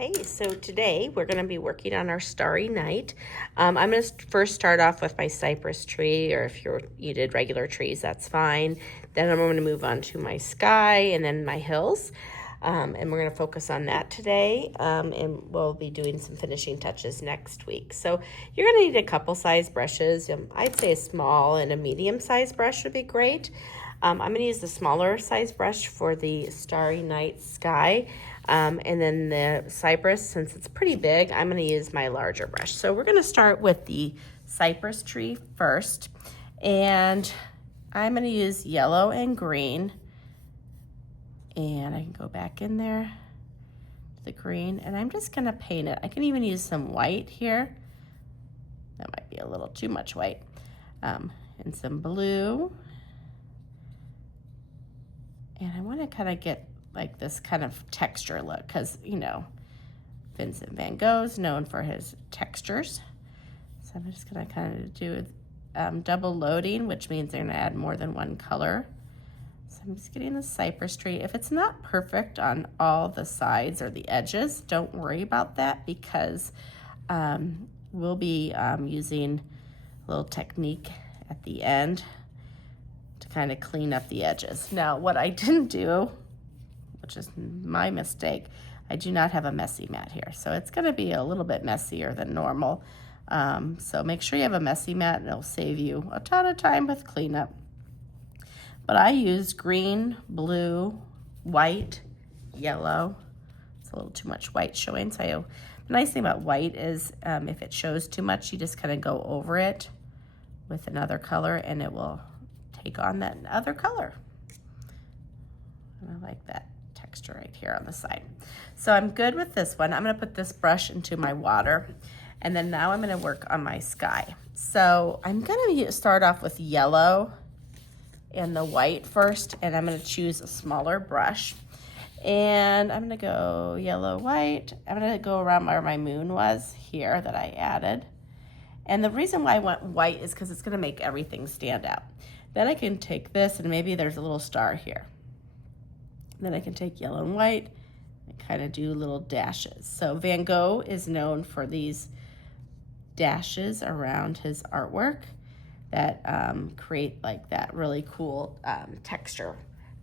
Okay, so today we're going to be working on our Starry Night. I'm going to first start off with my cypress tree, or if you did regular trees, that's fine. Then I'm going to move on to my sky and then my hills. And we're going to focus on that today, and we'll be doing some finishing touches next week. So you're going to need a couple size brushes. I'd say a small and a medium size brush would be great. I'm going to use the smaller size brush for the Starry Night sky. And then the cypress, since it's pretty big, I'm going to use my larger brush. So we're going to start with the cypress tree first. And I'm going to use yellow and green. And I can go back in there to the green. And I'm just going to paint it. I can even use some white here. That might be a little too much white. And some blue. And I want to kind of get like this kind of texture look because, you know, Vincent van Gogh's known for his textures. So I'm just going to kind of do double loading, which means they're going to add more than one color. So I'm just getting the cypress tree. If it's not perfect on all the sides or the edges, don't worry about that because we'll be using a little technique at the end to kind of clean up the edges. Now, what I didn't do, which is my mistake, I do not have a messy mat here. So it's going to be a little bit messier than normal. So make sure you have a messy mat and it'll save you a ton of time with cleanup. But I used green, blue, white, yellow. It's a little too much white showing. So the nice thing about white is if it shows too much, you just kind of go over it with another color and it will take on that other color. And I like that texture right here on the side. So I'm good with this one. I'm going to put this brush into my water, and then now I'm going to work on my sky. So I'm going to start off with yellow and the white first, and I'm going to choose a smaller brush. And I'm going to go yellow, white. I'm going to go around where my moon was here that I added. And the reason why I want white is because it's going to make everything stand out. Then I can take this, and maybe there's a little star here. Then I can take yellow and white and kind of do little dashes. So Van Gogh is known for these dashes around his artwork that create like that really cool texture.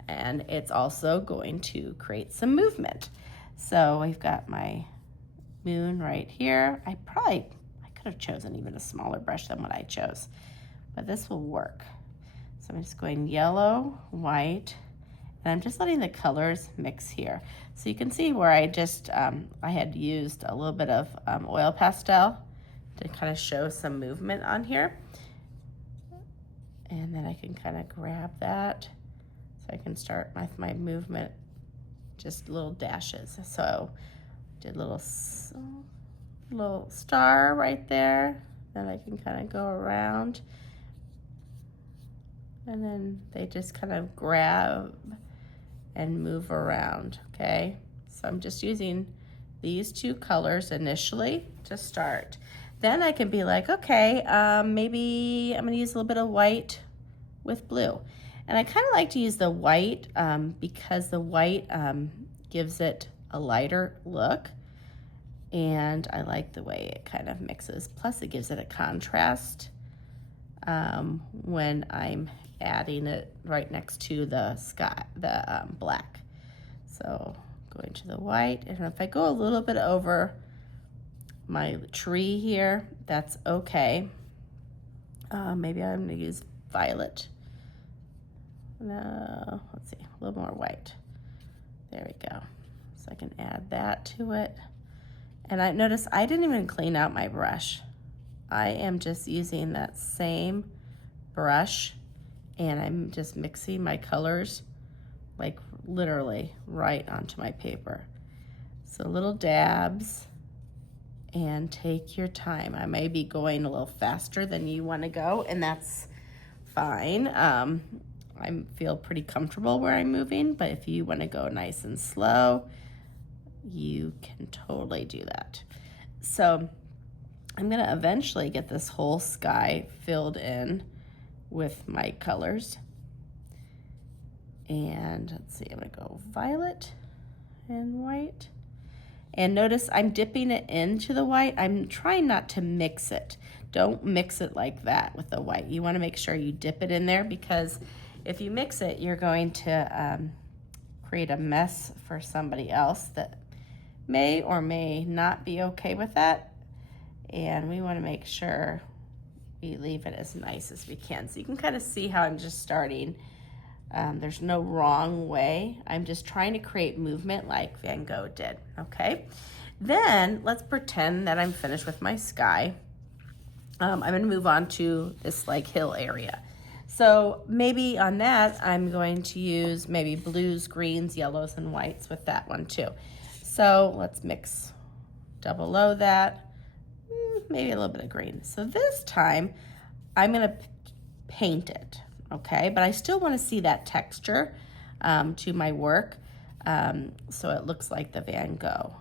And it's also going to create some movement. So we've got my moon right here. I could have chosen even a smaller brush than what I chose, but this will work. So I'm just going yellow, white, and I'm just letting the colors mix here. So you can see where I just, I had used a little bit of oil pastel to kind of show some movement on here. And then I can kind of grab that. So I can start with my movement, just little dashes. So did a little star right there. Then I can kind of go around. And then they just kind of grab and move around, okay? So I'm just using these two colors initially to start. Then I can be like, okay, maybe I'm gonna use a little bit of white with blue. And I kind of like to use the white because the white gives it a lighter look. And I like the way it kind of mixes. Plus it gives it a contrast when I'm adding it right next to the sky, the black. So going to the white, and if I go a little bit over my tree here, that's okay. Maybe I'm gonna use violet. No, let's see, a little more white. There we go. So I can add that to it. And I notice I didn't even clean out my brush. I am just using that same brush and I'm just mixing my colors like literally right onto my paper. So little dabs and take your time. I may be going a little faster than you want to go, and that's fine. I feel pretty comfortable where I'm moving, but if you want to go nice and slow, you can totally do that. So I'm going to eventually get this whole sky filled in with my colors. And let's see, I'm going to go violet and white. And notice I'm dipping it into the white. I'm trying not to mix it. Don't mix it like that with the white. You want to make sure you dip it in there, because if you mix it, you're going to create a mess for somebody else that may or may not be okay with that. And we want to make sure we leave it as nice as we can. So you can kind of see how I'm just starting. There's no wrong way. I'm just trying to create movement like Van Gogh did, okay? Then let's pretend that I'm finished with my sky. I'm gonna move on to this like hill area. So maybe on that, I'm going to use maybe blues, greens, yellows, and whites with that one too. So let's mix double O that, maybe a little bit of green. So this time, I'm gonna paint it, okay? But I still wanna see that texture to my work, so it looks like the Van Gogh.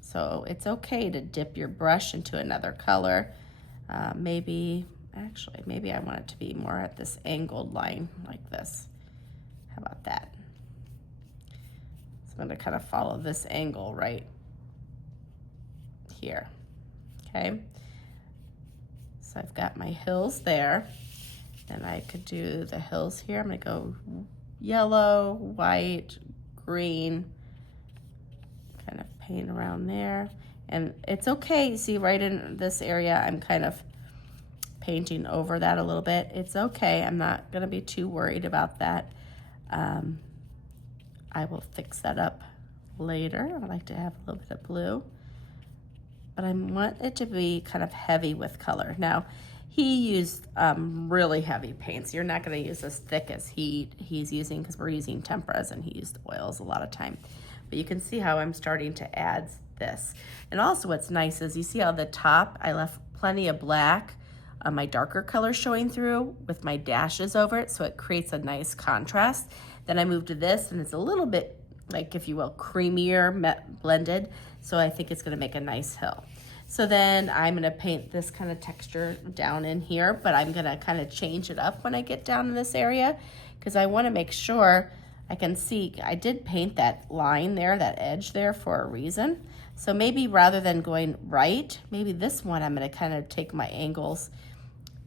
So it's okay to dip your brush into another color. Maybe I want it to be more at this angled line like this. How about that? So I'm gonna kind of follow this angle right here, okay? So I've got my hills there, and I could do the hills here. I'm gonna go yellow, white, green, kind of paint around there. And it's okay, see right in this area, I'm kind of painting over that a little bit. It's okay, I'm not gonna be too worried about that. I will fix that up later. I like to have a little bit of blue, but I want it to be kind of heavy with color. Now, he used really heavy paints. You're not gonna use as thick as he's using, because we're using temperas and he used oils a lot of time. But you can see how I'm starting to add this. And also what's nice is you see how the top, I left plenty of black, my darker color showing through with my dashes over it, so it creates a nice contrast. Then I moved to this, and it's a little bit, like, if you will, creamier blended, so I think it's gonna make a nice hill. So then I'm gonna paint this kind of texture down in here, but I'm gonna kind of change it up when I get down in this area, because I wanna make sure I can see, I did paint that line there, that edge there for a reason. So maybe rather than going right, maybe this one I'm gonna kind of take my angles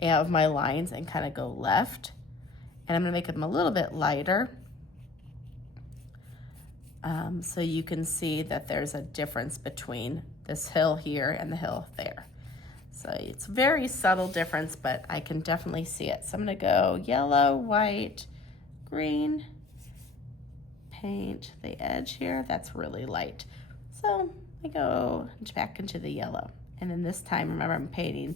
of my lines and kind of go left. And I'm gonna make them a little bit lighter. So you can see that there's a difference between this hill here and the hill there. So it's very subtle difference, but I can definitely see it. So I'm gonna go yellow, white, green, paint the edge here. That's really light. So I go back into the yellow. And then this time, remember, I'm painting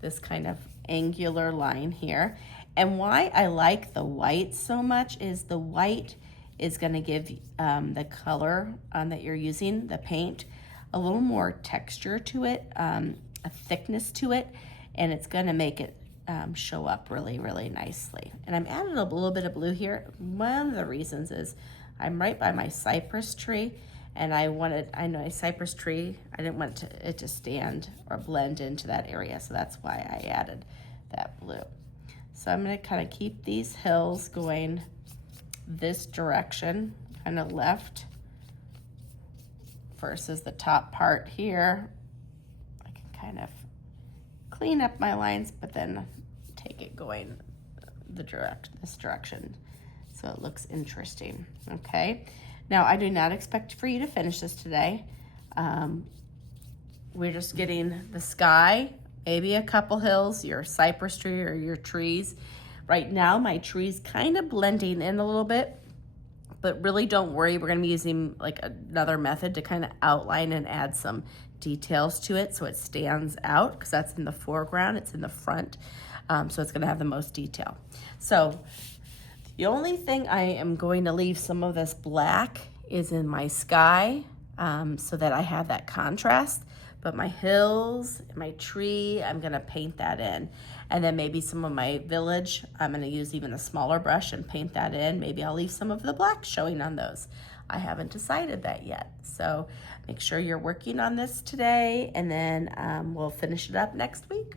this kind of angular line here. And why I like the white so much is the white is gonna give the color that you're using, the paint, a little more texture to it, a thickness to it, and it's gonna make it show up really, really nicely. And I'm adding a little bit of blue here. One of the reasons is I'm right by my cypress tree, and I know a cypress tree, I didn't want it to stand or blend into that area, so that's why I added that blue. So I'm gonna kind of keep these hills going this direction, kind of left, versus the top part here. I can kind of clean up my lines, but then take it going this direction, so it looks interesting, okay? Now, I do not expect for you to finish this today. We're just getting the sky, maybe a couple hills, your cypress tree or your trees. Right now, my tree's kind of blending in a little bit, but really don't worry. We're gonna be using like another method to kind of outline and add some details to it so it stands out, because that's in the foreground, it's in the front, so it's gonna have the most detail. So the only thing I am going to leave some of this black is in my sky, so that I have that contrast. But my hills, my tree, I'm gonna paint that in. And then maybe some of my village, I'm gonna use even a smaller brush and paint that in. Maybe I'll leave some of the black showing on those. I haven't decided that yet. So make sure you're working on this today, and then we'll finish it up next week.